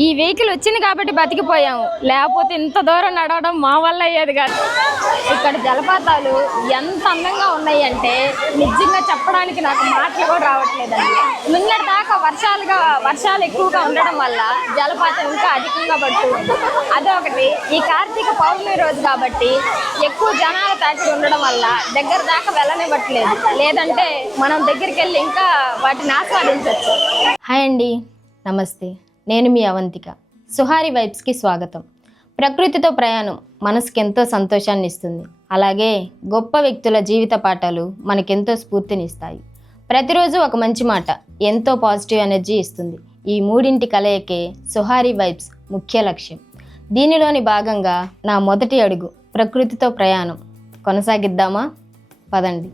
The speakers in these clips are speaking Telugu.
ఈ వెహికల్ వచ్చింది కాబట్టి బతికిపోయాము, లేకపోతే ఇంత దూరం నడవడం మా వల్ల అయ్యేది కాదు. ఇక్కడ జలపాతాలు ఎంత అందంగా ఉన్నాయి అంటే నిజంగా చెప్పడానికి నాకు మాటలు కూడా రావట్లేదండి. నిన్నటి దాకా వర్షాలు ఎక్కువగా ఉండడం వల్ల జలపాతం ఇంకా అధికంగా పడుతుంది. అదొకటి. ఈ కార్తీక పౌర్ణమి రోజు కాబట్టి ఎక్కువ జనాల తాకిడి ఉండడం వల్ల దగ్గర దాకా వెళ్ళనివ్వట్లేదు. లేదంటే మనం దగ్గరికి వెళ్ళి ఇంకా వాటిని ఆస్వాదించవచ్చు. హాయ్ అండి, నమస్తే. నేను మీ అవంతిక. సుహారి వైబ్స్కి స్వాగతం. ప్రకృతితో ప్రయాణం మనసుకి ఎంతో సంతోషాన్ని ఇస్తుంది. అలాగే గొప్ప వ్యక్తుల జీవిత పాఠాలు మనకెంతో స్ఫూర్తినిస్తాయి. ప్రతిరోజు ఒక మంచి మాట ఎంతో పాజిటివ్ ఎనర్జీ ఇస్తుంది. ఈ మూడింటి కలయికే సుహారి వైబ్స్ ముఖ్య లక్ష్యం. దీనిలోని భాగంగా నా మొదటి అడుగు ప్రకృతితో ప్రయాణం కొనసాగిద్దామా? పదండి.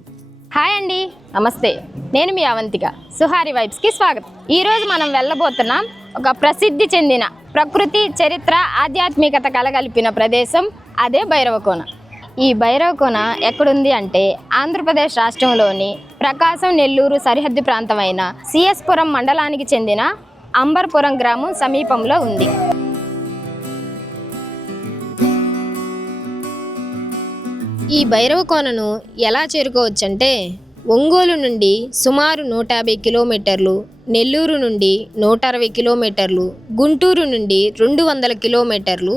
హాయ్ అండి, నమస్తే. నేను మీ అవంతిక. సుహారి వైబ్స్కి స్వాగతం. ఈరోజు మనం వెళ్ళబోతున్నాం ఒక ప్రసిద్ధి చెందిన ప్రకృతి, చరిత్ర, ఆధ్యాత్మికత కలగలిపిన ప్రదేశం. అదే భైరవకోన. ఈ భైరవకోన ఎక్కడుంది అంటే ఆంధ్రప్రదేశ్ రాష్ట్రంలోని ప్రకాశం, నెల్లూరు సరిహద్దు ప్రాంతమైన సిఎస్పురం మండలానికి చెందిన అంబర్పురం గ్రామం సమీపంలో ఉంది. ఈ భైరవకోనను ఎలా చేరుకోవచ్చంటే ఒంగోలు నుండి సుమారు 150 కిలోమీటర్లు, నెల్లూరు నుండి 160 కిలోమీటర్లు, గుంటూరు నుండి 200 కిలోమీటర్లు,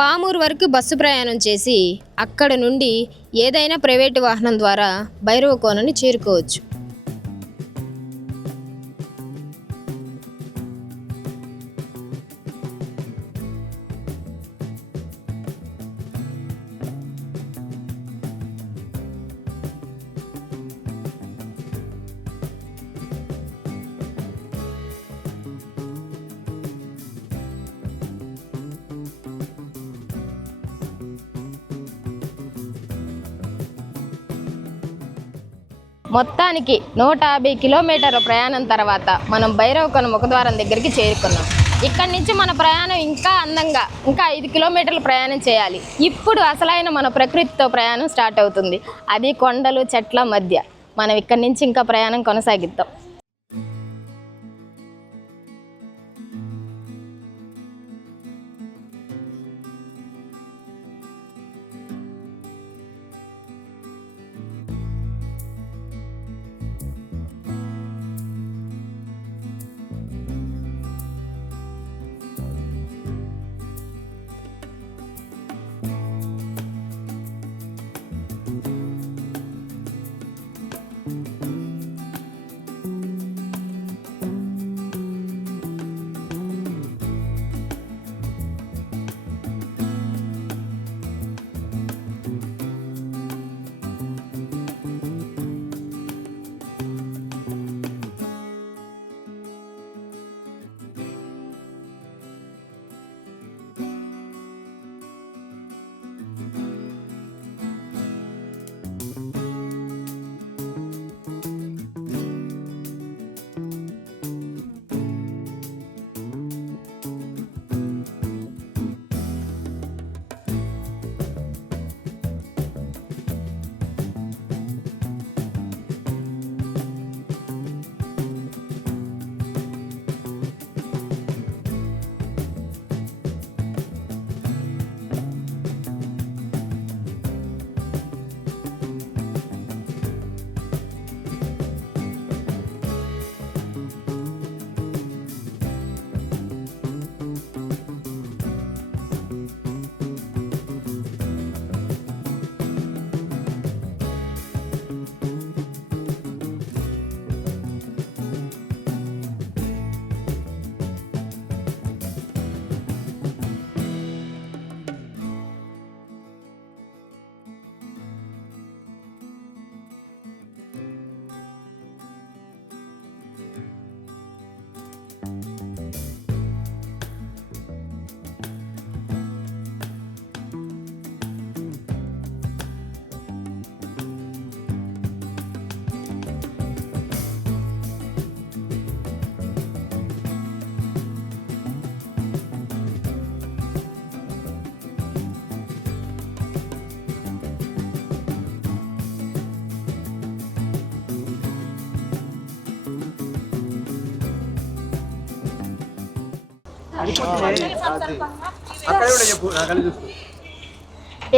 పామూరు వరకు బస్సు ప్రయాణం చేసి అక్కడ నుండి ఏదైనా ప్రైవేటు వాహనం ద్వారా భైరవకోనని చేరుకోవచ్చు. మొత్తానికి 150 కిలోమీటర్ల ప్రయాణం తర్వాత మనం భైరవకోన ముఖద్వారం దగ్గరికి చేరుకున్నాం. ఇక్కడి నుంచి మన ప్రయాణం ఇంకా అందంగా ఇంకా 5 కిలోమీటర్లు ప్రయాణం చేయాలి. ఇప్పుడు అసలైన మన ప్రకృతితో ప్రయాణం స్టార్ట్ అవుతుంది. అది కొండలు, చెట్ల మధ్య. మనం ఇక్కడి నుంచి ఇంకా ప్రయాణం కొనసాగిద్దాం.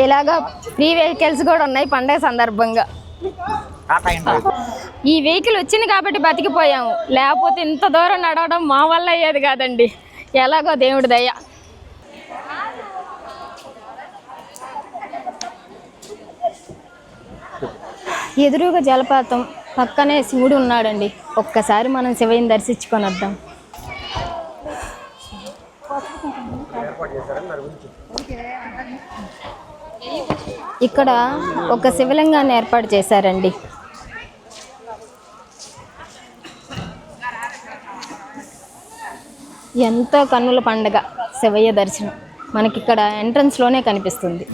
ఇలాగా ఫ్రీ వెహికల్స్ కూడా ఉన్నాయి పండగ సందర్భంగా. ఈ వెహికల్ వచ్చింది కాబట్టి బతికిపోయాము, లేకపోతే ఇంత దూరం నడవడం మా వల్ల అయ్యేది కాదండి. ఎలాగో దేవుడి దయ. ఎదురుగా జలపాతం, పక్కనే శివుడు ఉన్నాడండి. ఒక్కసారి మనం శివయ్యని దర్శించుకొని వద్దాం. ఇక్కడ ఒక శివలింగాన్ని ఏర్పాటు చేశారండి. ఎంతో కన్నుల పండగ శివయ్య దర్శనం మనకి ఇక్కడ ఎంట్రన్స్లోనే కనిపిస్తుంది.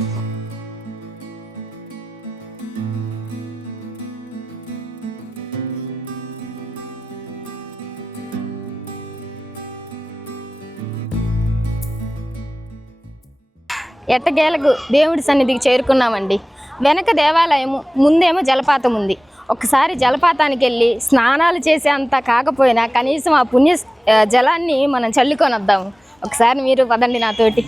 ఎట్టకేలకు దేవుడి సన్నిధికి చేరుకున్నామండి. వెనక దేవాలయము, ముందేమో జలపాతం ఉంది. ఒకసారి జలపాతానికి వెళ్ళి స్నానాలు చేసే అంత కాకపోయినా కనీసం ఆ పుణ్య జలాన్ని మనం చల్లుకొని వద్దాము. ఒకసారి మీరు పదండి నాతోటి.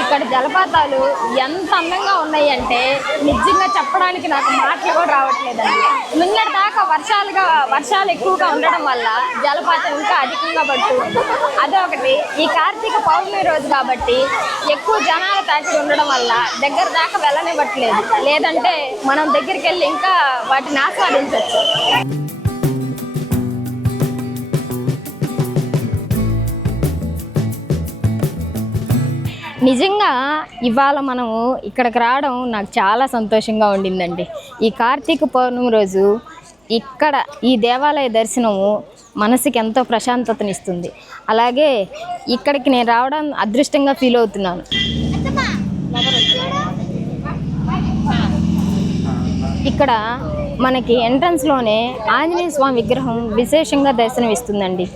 ఇక్కడ జలపాతాలు ఎంత అందంగా ఉన్నాయి అంటే నిజంగా చెప్పడానికి నాకు మాటలు కూడా రావట్లేదండి. నిన్నటి దాకా వర్షాలు ఎక్కువగా ఉండడం వల్ల జలపాతం ఇంకా అధికంగా పడుతుంది. అదొకటి. ఈ కార్తీక పౌర్ణమి రోజు కాబట్టి ఎక్కువ జనాల తాకిడి ఉండడం వల్ల దగ్గర దాకా వెళ్ళనివ్వట్లేదు. లేదంటే మనం దగ్గరికి వెళ్ళి ఇంకా వాటిని ఆస్వాదించవచ్చు. నిజంగా ఇవాళ మనము ఇక్కడికి రావడం నాకు చాలా సంతోషంగా ఉండిందండి. ఈ కార్తీక పౌర్ణమి రోజు ఇక్కడ ఈ దేవాలయ దర్శనము మనసుకి ఎంతో ప్రశాంతతనిస్తుంది. అలాగే ఇక్కడికి నేను రావడం అదృష్టంగా ఫీల్ అవుతున్నాను. ఇక్కడ మనకి ఎంట్రన్స్లోనే ఆంజనేయ స్వామి విగ్రహం విశేషంగా దర్శనం ఇస్తుందండి.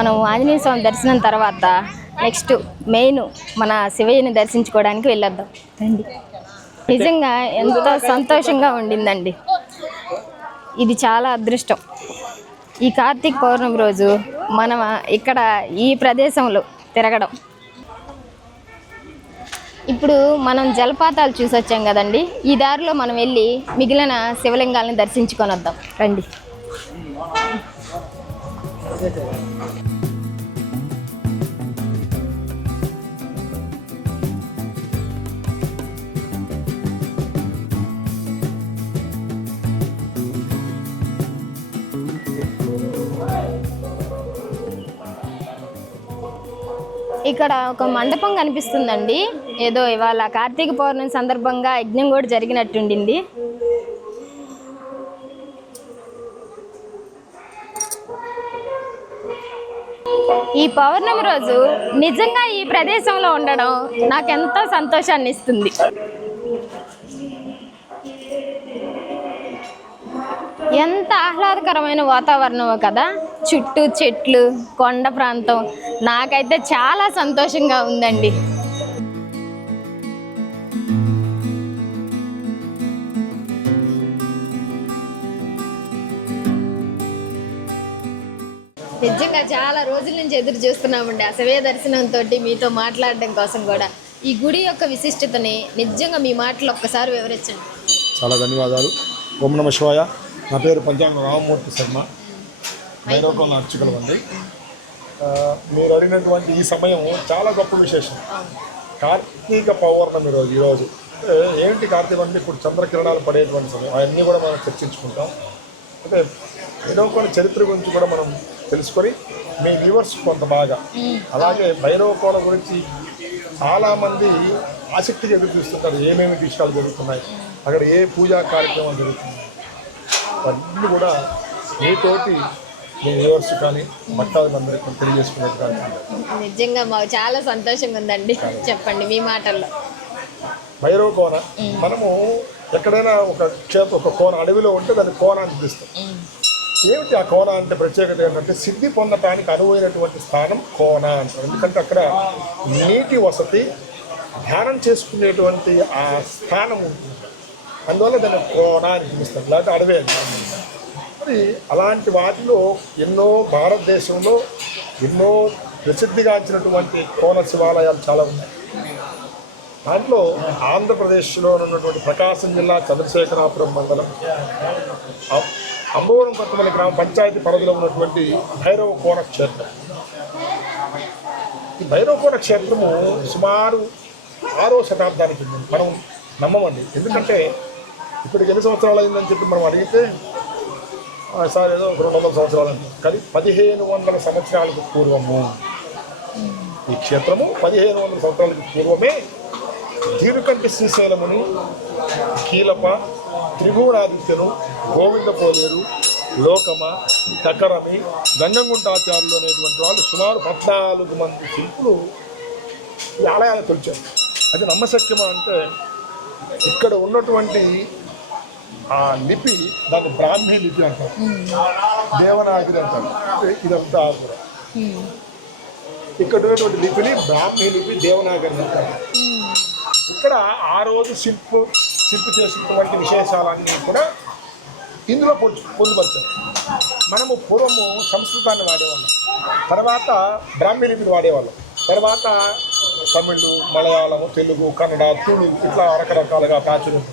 మనం ఆంజనేయ స్వామి దర్శనం తర్వాత నెక్స్ట్ మెయిన్ మన శివయ్యని దర్శించుకోవడానికి వెళ్ళొద్దాం రండి. నిజంగా ఎంతో సంతోషంగా ఉండిందండి. ఇది చాలా అదృష్టం. ఈ కార్తీక పౌర్ణమి రోజు మనం ఇక్కడ ఈ ప్రదేశంలో తిరగడం. ఇప్పుడు మనం జలపాతాలు చూసి వచ్చాం కదండి. ఈ దారిలో మనం వెళ్ళి మిగిలిన శివలింగాలను దర్శించుకొని వద్దాం రండి. ఇక్కడ ఒక మండపం కనిపిస్తుందండి. ఏదో ఇవాళ కార్తీక పౌర్ణమి సందర్భంగా యజ్ఞం కూడా జరిగినట్టుండింది. ఈ పౌర్ణమి రోజు నిజంగా ఈ ప్రదేశంలో ఉండడం నాకెంతో సంతోషాన్ని ఇస్తుంది. ఎంత ఆహ్లాదకరమైన వాతావరణమో కదా. చుట్టూ చెట్లు, కొండ ప్రాంతం. నాకైతే చాలా సంతోషంగా ఉందండి. నిజంగా చాలా రోజుల నుంచి ఎదురు చూస్తున్నామండి ఆ శివయ్య దర్శనంతో మీతో మాట్లాడడం కోసం కూడా. ఈ గుడి యొక్క విశిష్టతని నిజంగా మీ మాటలు ఒక్కసారి వివరించండి. చాలా ధన్యవాదాలు. ఓం నమః శివాయ. నా పేరు పంచాంగ రామమూర్తి శర్మ, భైరవకొండ అర్చకులమండి. మీరు అడిగినటువంటి ఈ సమయం చాలా గొప్ప విశేషం. కార్తీక పౌర్ణమి రోజు ఈరోజు ఏంటి కార్తీకం అంటే ఇప్పుడు చంద్రకిరణాలు పడేటువంటి సమయం. అవన్నీ కూడా మనం చర్చించుకుంటాం. అంటే భైరవకొండ చరిత్ర గురించి కూడా మనం తెలుసుకొని మీ వ్యూవర్స్ కొంత బాగా, అలాగే భైరవకొండ గురించి చాలామంది ఆసక్తిగా ఎదురు చూస్తుంటారు. ఏమేమి విషయాలు జరుగుతున్నాయి, అక్కడ ఏ పూజా కార్యక్రమాలు జరుగుతున్నాయి, అవన్నీ కూడా మీతోటి మీ వ్యూవర్స్ కానీ భక్తాదులందరికీ తెలియజేసుకునేది కానీ. నిజంగా మాకు చాలా సంతోషంగా ఉందండి. చెప్పండి మీ మాటల్లో. భైరవకొండ మనము ఎక్కడైనా ఒక కోన అడవిలో ఉంటే దాన్ని కోన అని పిలుస్తాం. ఏమిటి ఆ కోన అంటే ప్రత్యేకత ఏంటంటే సిద్ధి పొందటానికి అనువైనటువంటి స్థానం కోన అంటారు. ఎందుకంటే అక్కడ నీటి వసతి, ధ్యానం చేసుకునేటువంటి ఆ స్థానం ఉంటుంది, అందువల్ల దాన్ని కోన అని పిలుస్తాం, లేకపోతే అడవి అంటారు. మరి అలాంటి వాటిలో ఎన్నో భారతదేశంలో ఎన్నో ప్రసిద్ధిగాంచినటువంటి కోన శివాలయాలు చాలా ఉన్నాయి. దాంట్లో ఆంధ్రప్రదేశ్లో ఉన్నటువంటి ప్రకాశం జిల్లా చంద్రశేఖరాపురం మండలం అంబవరం కొత్తమల్లి గ్రామ పంచాయతీ పరిధిలో ఉన్నటువంటి భైరవ కోన క్షేత్రం. ఈ భైరవ కోన క్షేత్రము సుమారు 6వ శతాబ్దానికి మనం నమ్మమండి. ఎందుకంటే ఇప్పటికి ఎన్ని సంవత్సరాలు అయిందని చెప్పి మనం అడిగితే సార్ ఏదో 200 సంవత్సరాలు అంటారు. కానీ 1500 సంవత్సరాలకు పూర్వము ఈ క్షేత్రము 1500 సంవత్సరాలకు పూర్వమే దీర్ఘకంఠి శ్రీశైలముని, కీలప, త్రిభువనాదిత్యను, గోవింద పోలేరు, లోకమ, కకరమి, గంగంగుంటాచార్యులు అనేటువంటి వాళ్ళు సుమారు 14 మంది శిల్పులు ఈ ఆలయాలు తొలిచారు. అది నమ్మశక్యమా అంటే ఇక్కడ ఉన్నటువంటి ఆ లిపి దాన్ని బ్రాహ్మీ లిపి అంటారు, దేవనాగరి అంటారు. ఇదంతా కూడా ఇక్కడ ఉన్నటువంటి లిపిని బ్రాహ్మీ లిపి, దేవనాగరి అంటారు. ఇక్కడ ఆ రోజు శిల్పి చేసినటువంటి విశేషాలన్నీ కూడా ఇందులో పొందుపరిచారు. మనము పూర్వము సంస్కృతాన్ని వాడేవాళ్ళం, తర్వాత బ్రాహ్మీ లిపిని వాడేవాళ్ళం, తర్వాత తమిళ్, మలయాళము, తెలుగు, కన్నడ, తుళు ఇట్లా రకరకాలుగా ప్రాచుర్యం.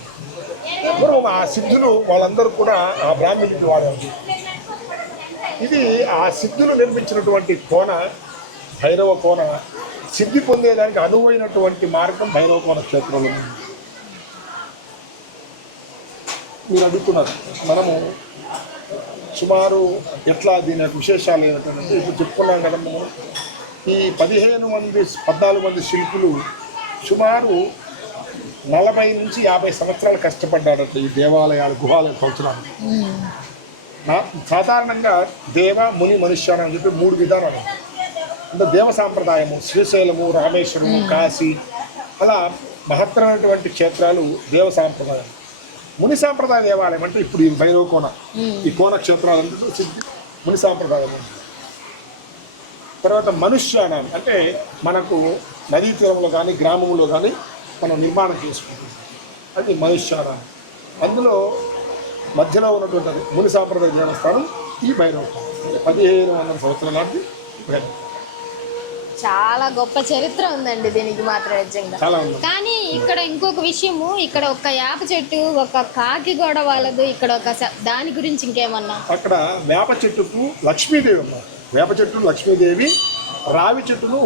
పూర్వం ఆ సిద్ధులు వాళ్ళందరూ కూడా ఆ బ్రాహ్మీ లిపి వాడేవాళ్ళు. ఇది ఆ సిద్ధులు నిర్మించినటువంటి కోన భైరవ కోన. సిద్ధి పొందేదానికి అనువైనటువంటి మార్గం భైరవ కోన క్షేత్రంలో ఉంది. మీరు అడుగుతున్నారు మనము సుమారు ఎట్లా దీని యొక్క విశేషాలు ఏమిటంటే ఇప్పుడు చెప్పుకున్నాం కదా, మనం ఈ 14 మంది శిల్పులు సుమారు 40 నుంచి 50 సంవత్సరాలు కష్టపడ్డారట ఈ దేవాలయాల గుహాలయ సంవత్సరాలు. సాధారణంగా దేవ, ముని, మనుష్యానం అని చెప్పి 3 విధానాలు. అంటే దేవ సాంప్రదాయము శ్రీశైలము, రామేశ్వరము, కాశీ, అలా మహత్తరమైనటువంటి క్షేత్రాలు దేవ సాంప్రదాయం. ముని సాంప్రదాయ దేవాలయం అంటే ఇప్పుడు ఈ భైరవ కోన, ఈ కోన క్షేత్రాలు అంటే ముని సాంప్రదాయం. తర్వాత మనుష్యానం అంటే మనకు నదీ తీరంలో కానీ గ్రామంలో కానీ మనం నిర్మాణం చేసుకుంటాం, అది మనుష్యానం. అందులో మధ్యలో ఉన్నటువంటి ముని సాంప్రదాయ దేవస్థానం ఈ భైరవ కోన. 1500 సంవత్సరాల నాటి భైరవ. చాలా గొప్ప చరిత్ర ఉందండి దీనికి మాత్రం నిజంగా. కానీ ఇక్కడ ఇంకొక విషయము, ఇక్కడ ఒక వేప చెట్టు, ఒక కాకి గోడ వాళ్ళదు, ఇక్కడ ఒక దాని గురించి ఇంకేమన్నా? అక్కడ వేప చెట్టుకు లక్ష్మీదేవి అమ్మ, వేప చెట్టు లక్ష్మీదేవి, రావి చెట్టును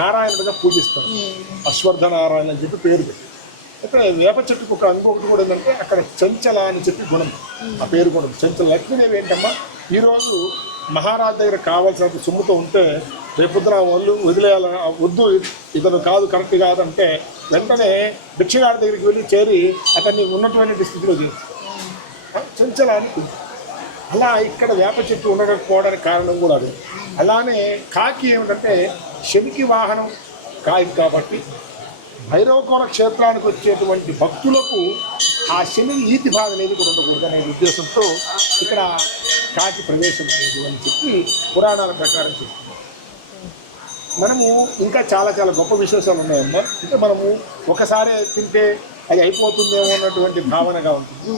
నారాయణుడిగా పూజిస్తారు, అశ్వర్థ నారాయణ అని చెప్పి పేరు పెట్టి. ఇక్కడ వేప చెట్టుకు ఇంకొకటి కూడా ఏంటంటే అక్కడ చెంచల అని చెప్పి గుణం, ఆ పేరు కూడా చెంచల. లక్ష్మీదేవి ఏంటమ్మా, ఈరోజు మహారాజు దగ్గర కావాల్సినంత సొమ్ముతో ఉంటే రేపొద్దున వాళ్ళు వదిలేయాల, వద్దు ఇతను కాదు కరెక్ట్ కాదంటే వెంటనే భిక్షగాడి దగ్గరికి వెళ్ళి చేరి అతన్ని ఉన్నటువంటి స్థితిలో చేస్తారు, చంచలాన్ని. అలా ఇక్కడ వేప చెట్టు ఉండకపోవడానికి కారణం కూడా అది. అలానే కాకి ఏమిటంటే శనికి వాహనం కాకి కాబట్టి భైరవ కోన క్షేత్రానికి వచ్చేటువంటి భక్తులకు ఆ శని ఈతి బాధ అనేది కూడా ఉండకూడదు అనే ఉద్దేశంతో ఇక్కడ కాకి ప్రవేశం లేదు అని చెప్పి పురాణాల ప్రకారం చెప్తున్నాం. మనము ఇంకా చాలా చాలా గొప్ప విశేషాలు ఉన్నాయమ్మా. అంటే మనము ఒకసారి తింటే అది అయిపోతుందేమో అన్నటువంటి భావనగా ఉంటుంది.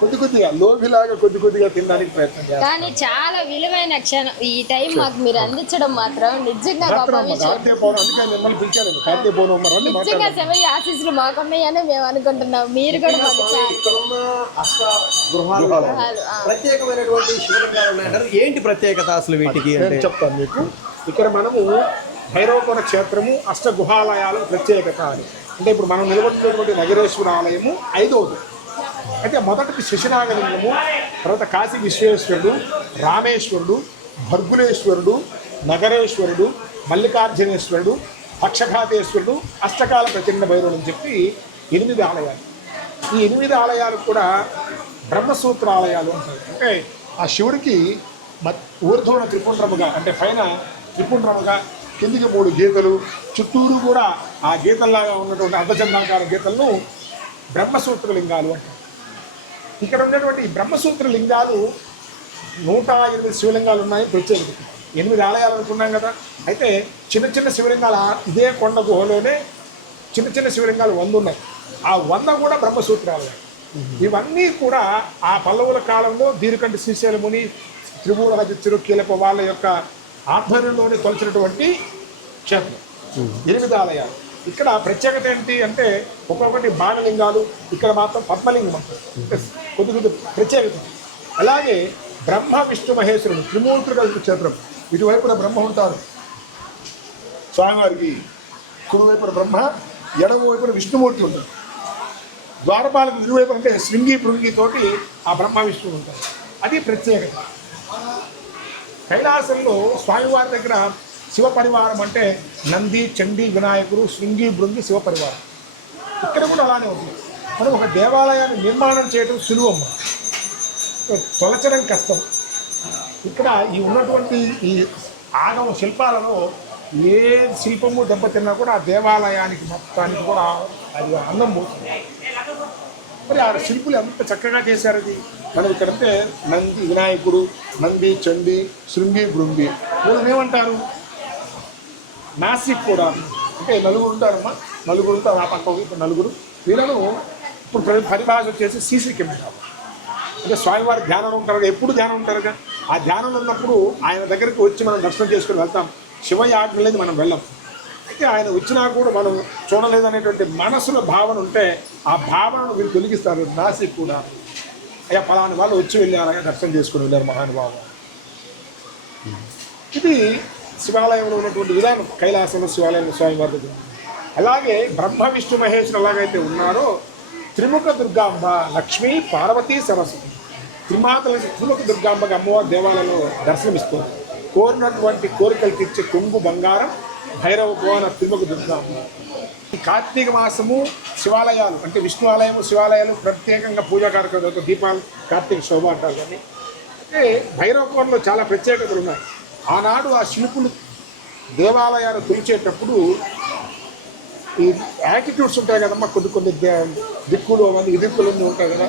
కొద్దిగా లోభిలాగా కొద్దిగా తినడానికి ప్రయత్నం చేస్తాం. కానీ చాలా విలువైన క్షణం ఈ టైం మాకు మీరు అందించడం మాత్రం నిజంగా గొప్ప విషయం. కార్తీక పౌర్ణమి అందుకే మిమ్మల్ని పిలిచాను. కార్తీక పౌర్ణమి నిజంగా శివయ్య ఆశీస్సులు మాకున్నాయని మేము అనుకుంటున్నాం. మీరు కూడా ప్రత్యేకమైనటువంటి శివలింగాలు ఉన్నాయంటారు. ఏంటి ప్రత్యేకత అసలు వీటికి అంటే చెప్తాను మీకు. ఇక్కడ మనము భైరవ కోన క్షేత్రము అష్టగుహాలయాలు ప్రత్యేకత అని అంటే ఇప్పుడు మనం నిలబడినటువంటి నగరేశ్వర ఆలయము 5వది. అయితే మొదటిది శశినాగలింగము, తర్వాత కాశీ విశ్వేశ్వరుడు, రామేశ్వరుడు, భర్గులేశ్వరుడు, నగరేశ్వరుడు, మల్లికార్జునేశ్వరుడు, పక్షఘాతేశ్వరుడు, అష్టకాల ప్రచండ భైరవుడు అని చెప్పి 8 ఆలయాలు. ఈ 8 ఆలయాలు కూడా బ్రహ్మసూత్ర ఆలయాలు అంటారు. అంటే ఆ శివుడికి ఊర్ధ్వన త్రిపుండ్రముగా అంటే పైన త్రిపుండ్రముగా, కిందికి 3 గీతలు, చుట్టూరు కూడా ఆ గీతల్లాగా ఉన్నటువంటి అర్ధచంద్రాకార గీతలను బ్రహ్మసూత్ర లింగాలు అంటారు. ఇక్కడ ఉన్నటువంటి ఈ బ్రహ్మసూత్ర లింగాలు 108 శివలింగాలు ఉన్నాయి ప్రత్యేకత. 8 ఆలయాలు అనుకున్నాం కదా. అయితే చిన్న చిన్న శివలింగాలు ఇదే కొండ గుహలోనే చిన్న చిన్న శివలింగాలు 100 ఉన్నాయి. ఆ 100 కూడా బ్రహ్మసూత్రాలు. ఇవన్నీ కూడా ఆ పల్లవుల కాలంలో దీనికంటే శ్రీశైల ముని, త్రిభువనహజ చిరుకీలప వాళ్ళ యొక్క ఆధ్వర్యంలోనే తొలచినటువంటి క్షేత్రం 8 ఆలయాలు. ఇక్కడ ప్రత్యేకత ఏంటి అంటే ఒక్కొక్కటి బాణలింగాలు, ఇక్కడ మాత్రం పద్మలింగం అంటారు. కొద్ది ప్రత్యేకత. అలాగే బ్రహ్మ విష్ణు మహేశ్వరుడు త్రిమూర్తులు కలిసిన క్షేత్రం. ఇటువైపున బ్రహ్మ ఉంటారు స్వామివారికి, కుడివైపున బ్రహ్మ, ఎడమ వైపున విష్ణుమూర్తి ఉంటారు. ద్వారపాలకు ఇరువైపు అంటే శృంగి భృంగితోటి ఆ బ్రహ్మ విష్ణువు ఉంటారు. అది ప్రత్యేకత. కైలాసంలో స్వామివారి దగ్గర శివ పరివారం అంటే నంది, చండీ, వినాయకుడు, శృంగి భృంగి శివ పరివారం. ఇక్కడ కూడా అలానే ఉంది. మనం ఒక దేవాలయాన్ని నిర్మాణం చేయడం సులువమ్మ, తొలచడం కష్టం. ఇక్కడ ఈ ఉన్నటువంటి ఈ ఆగమ శిల్పాలలో ఏ శిల్పము దెబ్బతిన్నా కూడా ఆ దేవాలయానికి మొత్తానికి కూడా అది అందం పోతుంది. మరి ఆ శిల్పులు ఎంత చక్కగా చేశారు. అది మనం ఇక్కడంటే నంది, వినాయకుడు, నంది, చండి, శృంగి భృంగి వీళ్ళని ఏమంటారు? నాసిక్ కూడా అంటే నలుగురు ఉంటారమ్మా, నలుగురు ఉంటారు ఆ పక్క ఇప్పుడు నలుగురు. వీళ్ళను ఇప్పుడు పరిభాష వచ్చేసి సీసీ కెమెరా. అంటే స్వామివారి ధ్యానంలో ఉంటారు కదా, ఎప్పుడు ధ్యానం ఉంటారు కదా. ఆ ధ్యానంలో ఉన్నప్పుడు ఆయన దగ్గరికి వచ్చి మనం దర్శనం చేసుకుని వెళ్తాం. శివయ్య ఆజ్ఞ లేదు మనం వెళ్ళాం. అయితే ఆయన వచ్చినా కూడా మనం చూడలేదనేటువంటి మనసులో భావన ఉంటే ఆ భావనను వీళ్ళు తొలగిస్తారు. నాసిక్ కూడా అయ్యా ఫలాని వాళ్ళు వచ్చి వెళ్ళారని దర్శనం చేసుకుని వెళ్ళారు మహానుభావం. ఇది శివాలయంలో ఉన్నటువంటి విధానం. కైలాసంలో శివాలయంలో స్వామివారి దగ్గర. అలాగే బ్రహ్మ విష్ణు మహేశ్వరు ఎలాగైతే ఉన్నారో త్రిముఖ దుర్గాంబ, లక్ష్మీ, పార్వతీ, సరస్వతి త్రిమాతల త్రిముఖ దుర్గాంబకి అమ్మవారి దేవాలయంలో దర్శనమిస్తుంది. కోరినటువంటి కోరికలు తీర్చే కొంగు బంగారం భైరవ భువన త్రిముఖ దుర్గాంబ. ఈ కార్తీక మాసము శివాలయాలు అంటే విష్ణు ఆలయము, శివాలయాలు ప్రత్యేకంగా పూజా కార్యక్రమాలు, దీపాలు, కార్తీక శోభ అంటారు. కానీ అంటే భైరవ భువనంలో చాలా ప్రత్యేకతలు ఉన్నాయి. ఆనాడు ఆ శిల్పులు దేవాలయాలు తొలిచేటప్పుడు ఈ యాటిట్యూడ్స్ ఉంటాయి కదమ్మా, కొన్ని దిక్కులు అవన్నీ దిక్కులు ఉంటాయి కదా.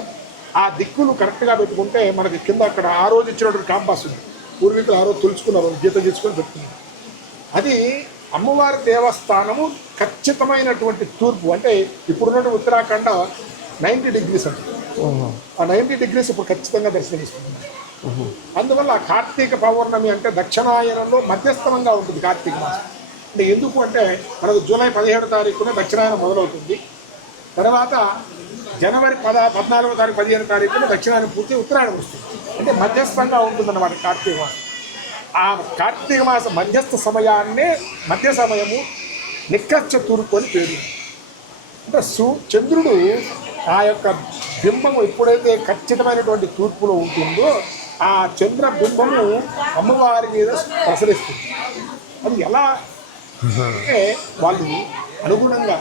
ఆ దిక్కులు కరెక్ట్గా పెట్టుకుంటే మనకి కింద అక్కడ ఆ రోజు ఇచ్చినటువంటి కాంపాస్ ఉంది. పూర్వీకులు ఆ రోజు తొలుచుకున్నారు, గీత తీసుకొని పెట్టుకున్నారు. అది అమ్మవారి దేవస్థానము ఖచ్చితమైనటువంటి తూర్పు. అంటే ఇప్పుడున్న ఉత్తరాఖండ 90 డిగ్రీస్ అంటే ఆ 90 డిగ్రీస్ ఇప్పుడు ఖచ్చితంగా దర్శనమిస్తుంది. అందువల్ల కార్తీక పౌర్ణమి అంటే దక్షిణాయనంలో మధ్యస్థంగా ఉంటుంది కార్తీక మాసం. అంటే ఎందుకు అంటే మనకు జూలై 17వ తారీఖున దక్షిణాయనం మొదలవుతుంది. తర్వాత జనవరి 14వ తారీఖు 15వ తారీఖున దక్షిణాయనం పూర్తి, ఉత్తరాయణం వస్తుంది. అంటే మధ్యస్థంగా ఉంటుందన్నమాట కార్తీక మాసం. ఆ కార్తీక మాసం మధ్యస్థ సమయాన్నే మధ్య సమయము నిక్కచ్చ తూర్పు అని పేరు. అంటే చంద్రుడు ఆ యొక్క బింబము ఎప్పుడైతే ఖచ్చితమైనటువంటి తూర్పులో ఉంటుందో ఆ చంద్ర బింబము అమ్మవారి మీద ప్రసరిస్తుంది. అది ఎలా అంటే వాళ్ళు అనుగుణంగా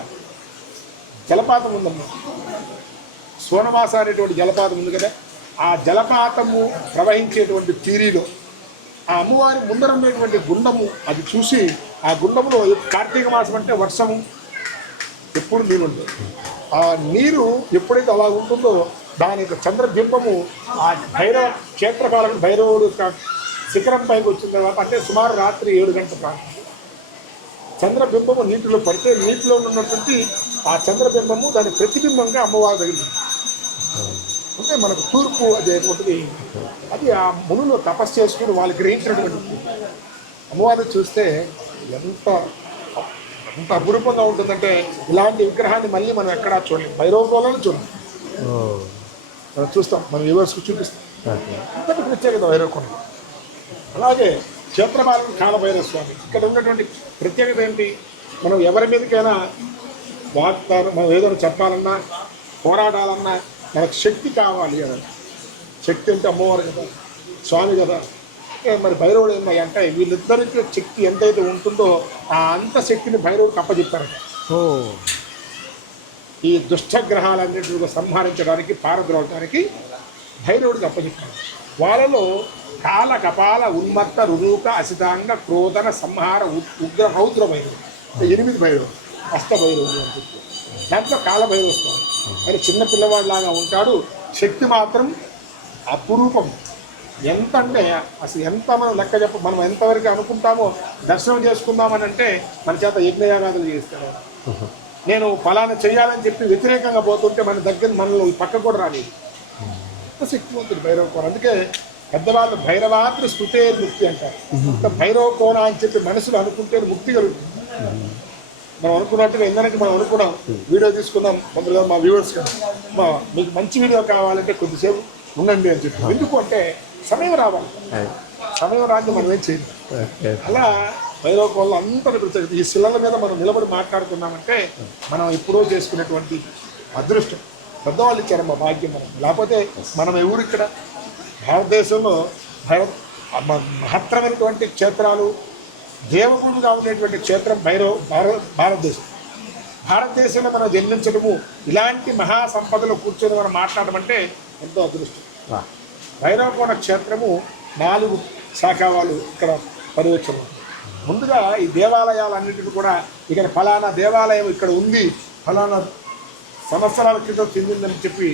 జలపాతం ఉందమ్మా, సోనమాస అనేటువంటి జలపాతం ఉంది కదా. ఆ జలపాతము ప్రవహించేటువంటి తీరిలో ఆ అమ్మవారి ముందర ఉండేటువంటి గుండము అది చూసి ఆ గుండములో కార్తీక మాసం అంటే వర్షము ఎప్పుడు నీరు ఉంటుంది. ఆ నీరు ఎప్పుడైతే అలా ఉంటుందో దాని యొక్క చంద్రబింబము ఆ భైరవ క్షేత్రకాలను భైరవుడు శిఖరం పైకి వచ్చిన తర్వాత అంటే సుమారు రాత్రి 7 గంటల ప్రాంతం చంద్రబింబము నీటిలో పడితే నీటిలో ఉన్నటువంటి ఆ చంద్రబింబము దాని ప్రతిబింబంగా అమ్మవారి దగ్గర అంటే మనకు తూర్పు అదేటువంటిది. అది ఆ మునులు తపస్సు చేసుకుని వాళ్ళు గ్రహించినటువంటి అమ్మవారిని చూస్తే ఎంత అపురూపంగా ఉంటుందంటే ఇలాంటి విగ్రహాన్ని మళ్ళీ మనం ఎక్కడా చూడలేం. భైరవలోనే చూడాలి, మనం చూస్తాం, మనం వ్యూవర్స్కి చూపిస్తాం. అంతటి ప్రత్యేకత భైరవకొండ. అలాగే క్షేత్రపాలన కాలభైరవ స్వామి. ఇక్కడ ఉన్నటువంటి ప్రత్యేకత ఏంటి? మనం ఎవరి మీదకైనా మనం ఏదైనా చెప్పాలన్నా పోరాడాలన్నా మనకు శక్తి కావాలి కదా. శక్తి అంటే అమ్మవారు కదా, స్వామి కదా. మరి భైరవుడు ఏంటి అంటే వీళ్ళిద్దరికి శక్తి ఎంతైతే ఉంటుందో ఆ అంత శక్తిని భైరవుడికి అప్పచెప్పారట. ఈ దుష్టగ్రహాలన్నింటినీ సంహరించడానికి, పారద్రోలడానికి భైరవుడికి అప్పచెప్పారు. వాళ్ళలో కాల, కపాల, ఉన్మత్త, రురూక, అసితాంగ, క్రోధన, సంహార, ఉగ్ర, రౌద్ర భైరవుడు 8 భైరవుడు, అష్టభైరవుడు అని చెప్పి. దాంట్లో కాలభైరవ స్వామి మరి చిన్న పిల్లవాడిలాగా ఉంటాడు. శక్తి మాత్రం అపురూపం. ఎంత అంటే అసలు ఎంత మనం లెక్క మనం ఎంతవరకు అనుకుంటామో దర్శనం చేసుకుందామని అంటే మన చేత యజ్ఞయాగాదులు చేస్తాడు. నేను ఫలానా చేయాలని చెప్పి వ్యతిరేకంగా పోతుంటే మన దగ్గర మనలో పక్క కూడా రాలేదు. ఎంత శక్తివంతుడు భైరవ కోన. అందుకే పెద్దవాళ్ళు భైరవాత్రి స్మృతే ముక్తి అంటారు. భైరవ కోన అని చెప్పి మనసులో అనుకుంటే ముక్తి కలుగుతుంది. మనం అనుకున్నట్టుగా ఇందరికి మనం అనుకున్నాం వీడియో తీసుకుందాం కొందరుగా మా వ్యూవర్స్ మీకు మంచి వీడియో కావాలంటే కొద్దిసేపు ఉండండి అని చెప్పి. ఎందుకు అంటే సమయం రావాలి. సమయం రాని మనం ఏం చేయాలి. అలా భైరవ కోనలో అంతటి ప్రత్యేకత. ఈ శిలల మీద మనం నిలబడి మాట్లాడుతున్నామంటే మనం ఎప్పుడో చేసుకునేటువంటి అదృష్టం. పెద్దవాళ్ళు ఇచ్చారు మా భాగ్యం. మనం లేకపోతే మనం ఎవరు ఇక్కడ భారతదేశంలో మహత్తరమైనటువంటి క్షేత్రాలు దేవగుడుగా ఉండేటువంటి క్షేత్రం భారతదేశం. భారతదేశంలో మనం జన్మించడము, ఇలాంటి మహాసంపదలో కూర్చొని మనం మాట్లాడడం అంటే ఎంతో అదృష్టం. భైరవ కోన క్షేత్రము 4 శాఖ వాళ్ళు ఇక్కడ పర్యవేక్షణ. ముందుగా ఈ దేవాలయాలన్నింటినీ కూడా ఇక్కడ ఫలానా దేవాలయం ఇక్కడ ఉంది, ఫలానా సంవత్సరాల క్రితం చెందిందని చెప్పి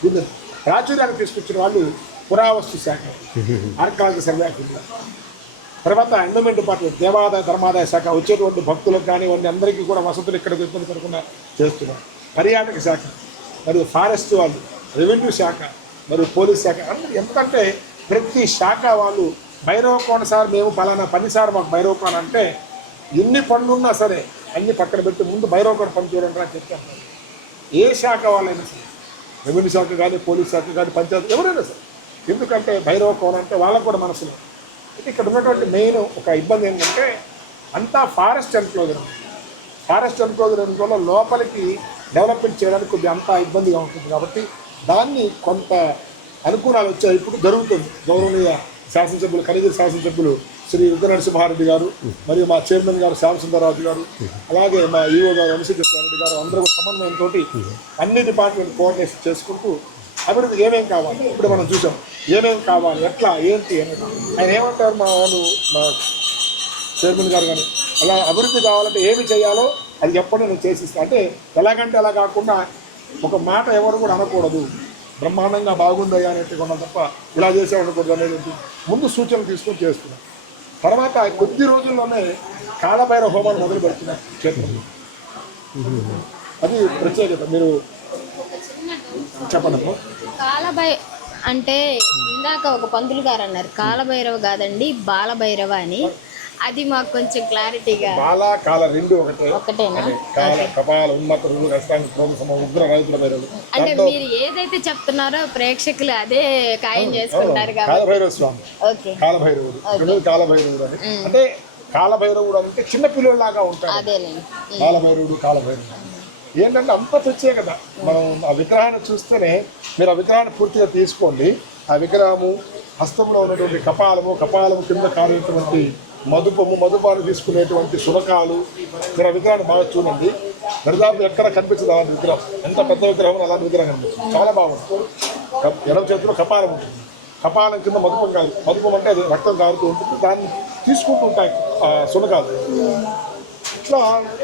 దీన్ని ప్రాచుర్యాన్ని తీసుకొచ్చిన వాళ్ళు పురావస్తు శాఖ, ఆర్కాలజీ సర్వే. తర్వాత ఎండోమెంట్ డిపార్ట్మెంట్, దేవాదాయ ధర్మాదాయ శాఖ వచ్చేటువంటి భక్తులకు కానివ్వండి అందరికీ కూడా వసతులు ఇక్కడికి ఇబ్బంది పడకుండా చేస్తున్నారు. పర్యాటక శాఖ, మరియు ఫారెస్ట్ వాళ్ళు, రెవెన్యూ శాఖ, మరియు పోలీస్ శాఖ. ఎందుకంటే ప్రతి శాఖ వాళ్ళు భైరవ కోన సార్ మేము పలానా పని సార్ మాకు భైరవ కోన అంటే ఎన్ని పనులు ఉన్నా సరే అన్ని పక్కన పెట్టి ముందు భైరవ కోన పని చూడండి అని చెప్పి. ఏ శాఖ వాళ్ళైనా సరే, రెవెన్యూ శాఖ కానీ, పోలీస్ శాఖ కానీ, పంచాయతీ ఎవరైనా సరే. ఎందుకంటే భైరవ కోన అంటే వాళ్ళకు కూడా మనసులో. అయితే ఇక్కడ ఉన్నటువంటి మెయిన్ ఒక ఇబ్బంది ఏంటంటే అంతా ఫారెస్ట్ ఎన్క్లోజర్. ఫారెస్ట్ ఎన్క్లోజర్ వల్ల లోపలికి డెవలప్మెంట్ చేయడానికి కొద్దిగా అంతా ఇబ్బందిగా ఉంటుంది. కాబట్టి దాన్ని కొంత అనుకూలాలు వచ్చాయి. ఇప్పుడు జరుగుతుంది. గౌరవనీయ శాసనసభ్యులు, ఖనిజ శాసనసభ్యులు శ్రీ ఉగ్రనరసింహారెడ్డి గారు, మరియు మా చైర్మన్ గారు శ్యామసుందరరాజు గారు, అలాగే మా ఈఓ గారు వంశీకృష్ణారెడ్డి గారు అందరూ సమన్వయంతో అన్ని డిపార్ట్మెంట్ కోఆర్డినేషన్ చేసుకుంటూ అభివృద్ధికి ఏమేమి కావాలి ఇప్పుడు మనం చూసాం. ఏమేమి కావాలి, ఎట్లా, ఏంటి అని ఆయన ఏమంటారు మా వాళ్ళు, మా చైర్మన్ గారు కానీ అలా అభివృద్ధి కావాలంటే ఏమి చేయాలో అది చెప్పండి నేను చేసిస్తాను. అంటే ఎలాగంటే అలా కాకుండా ఒక మాట ఎవరు కూడా అనకూడదు. బ్రహ్మాండంగా బాగుందయ్యా అనేట్టుగా ఉన్నాం తప్ప ఇలా చేసామనకూడదు అనేది ముందు సూచనలు తీసుకొని చేస్తున్నాం. తర్వాత కొద్ది రోజుల్లోనే కాలభైరవ హోమాలు మొదలు పెడుతున్నారు క్షేత్రంలో. అది ప్రత్యేకత. మీరు చెప్పండి. అంటే ఇందాక ఒక పంతులు గారు అన్నారు కాలభైరవ కాదండి బాలభైరవ అని. అది మాకు కొంచెం క్లారిటీగా. బాల కాల రెండు ఒకటేనా? కపాల ఉన్నత ఉగ్ర రౌద్ర భైరవుడు. అంటే మీరు ఏదైతే చెప్తున్నారో ప్రేక్షకులు అదే ఖాయం చేసుకుంటారు కాబట్టి. కాలభైరవ స్వామి, కాలభైరవుడు, కాలభైరవుడు అని అంటే కాలభైరవుడు అంటే చిన్న పిల్లలాగా ఉంటాడు. అదేనండి కాలభైరవుడు ఏంటంటే అంత ప్రత్యేకత. మనం ఆ విగ్రహాన్ని చూస్తేనే మీరు ఆ విగ్రహాన్ని పూర్తిగా తీసుకోండి. ఆ విగ్రహము హస్తంలో ఉన్నటువంటి కపాలము కింద కారేటువంటి మధుపాన్ని తీసుకునేటువంటి శునకాలు. మీరు ఆ విగ్రహాన్ని బాగా చూడండి. దరిదాపు ఎక్కడ కనిపించదు అలాంటి విగ్రహం. ఎంత పెద్ద విగ్రహం అలాంటి విగ్రహం కనిపిస్తుంది. చాలా బాగుంటుంది. ఎడమ చేతిలో కపాలం ఉంటుంది. కపాలం కింద మధుపం అంటే అది రక్తం కారుతూ ఉంటుంది. దాన్ని తీసుకుంటూ ఉంటాయి శునకాలు. ఇట్లా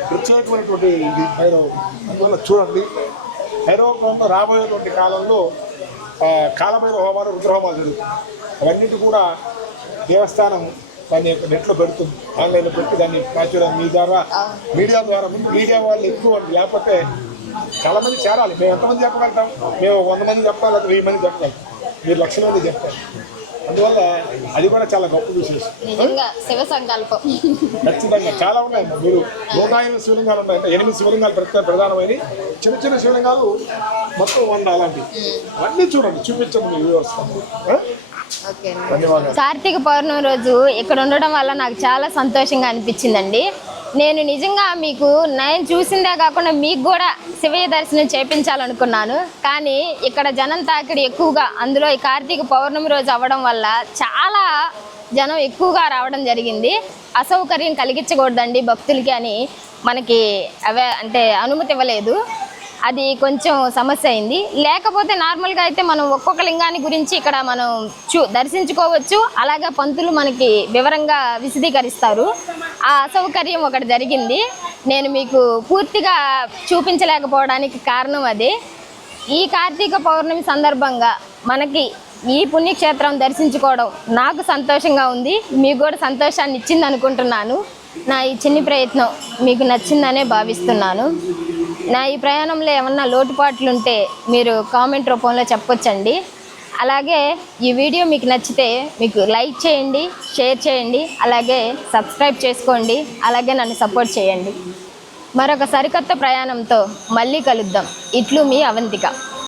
ప్రత్యేకమైనటువంటి ఇది భైరవ. అందువల్ల చూడండి భైరవ కోణంలో రాబోయేటువంటి కాలంలో కాలభైరవ హోమాలు, రుద్రహోమాలు జరుగుతుంది. అవన్నిటి కూడా దేవస్థానం దాన్ని నెట్లో పెడుతుంది, ఆన్లైన్లో పెట్టి దాన్ని ప్రాచుర్యం మీడియా ద్వారా మీడియా వాళ్ళు ఎక్కువ. లేకపోతే చాలా మంది చేరాలి. మేము ఎంతమంది చెప్పగలుగుతాం? మేము 100 మంది చెప్పాలి, లేదా 1000 మంది చెప్పగలుగుతాం. మీరు 1,00,000 మంది చెప్తారు. అందువల్ల అది కూడా చాలా గొప్ప విశేషం. ఖచ్చితంగా చాలా ఉన్నాయి. మీరు 105 శివలింగాలు ఉన్నాయి. అంటే 8 శివలింగాలు ప్రధానమైన చిన్న చిన్న శివలింగాలు మొత్తం 100 అలాంటివి. అన్నీ చూడండి, చూపించండి మీ వ్యూవర్స్. కార్తీక పౌర్ణమి రోజు ఇక్కడ ఉండడం వల్ల నాకు చాలా సంతోషంగా అనిపించిందండి. నేను నిజంగా నేను చూసిందే కాకుండా మీకు కూడా శివయ్య దర్శనం చేయించాలనుకున్నాను. కానీ ఇక్కడ జనం తాకిడి ఎక్కువగా, అందులో ఈ కార్తీక పౌర్ణమి రోజు అవ్వడం వల్ల చాలా జనం ఎక్కువగా రావడం జరిగింది. అసౌకర్యం కలిగించకూడదండి భక్తులకి అని మనకి అనుమతి ఇవ్వలేదు. అది కొంచెం సమస్య అయింది. లేకపోతే నార్మల్గా అయితే మనం ఒక్కొక్క లింగాన్ని గురించి ఇక్కడ మనం దర్శించుకోవచ్చు. అలాగే పంతులు మనకి వివరంగా విశదీకరిస్తారు. ఆ అసౌకర్యం ఒకటి జరిగింది. నేను మీకు పూర్తిగా చూపించలేకపోవడానికి కారణం అది. ఈ కార్తీక పౌర్ణమి సందర్భంగా మనకి ఈ పుణ్యక్షేత్రం దర్శించుకోవడం నాకు సంతోషంగా ఉంది, మీకు కూడా సంతోషాన్ని ఇచ్చింది అనుకుంటున్నాను. నా ఈ చిన్ని ప్రయత్నం మీకు నచ్చిందనే భావిస్తున్నాను. నా ఈ ప్రయాణంలో ఏమన్నా లోటుపాట్లు ఉంటే మీరు కామెంట్ రూపంలో చెప్పొచ్చండి. అలాగే ఈ వీడియో మీకు నచ్చితే మీకు లైక్ చేయండి, షేర్ చేయండి, అలాగే సబ్స్క్రైబ్ చేసుకోండి, అలాగే నన్ను సపోర్ట్ చేయండి. మరొక సరికొత్త ప్రయాణంతో మళ్ళీ కలుద్దాం. ఇట్లు మీ అవంతిక.